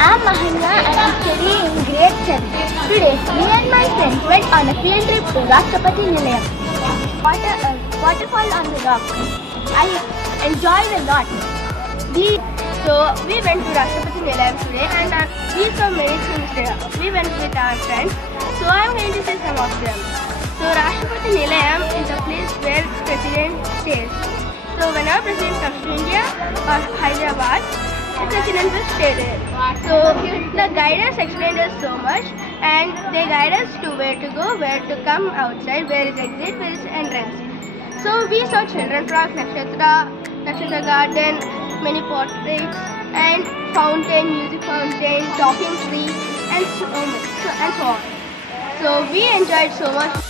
I'm Mahanya and I'm studying in grade 7. Today, me and my friends went on a field trip to Rashtrapati Nilayam. Waterfall on the rock. I enjoyed a lot. We went to Rashtrapati Nilayam today and we saw many things there. We went with our friends, so I'm going to say some of them. So Rashtrapati Nilayam is a place where President stays. So whenever President comes to India or Hyderabad, the President will stay there. So the guiders explained us so much and they guide us to where to go, where to come outside, where is exit, where is entrance. So we saw children park, Nakshatra garden, many portraits and fountain, music fountain, talking tree and so on. So we enjoyed so much.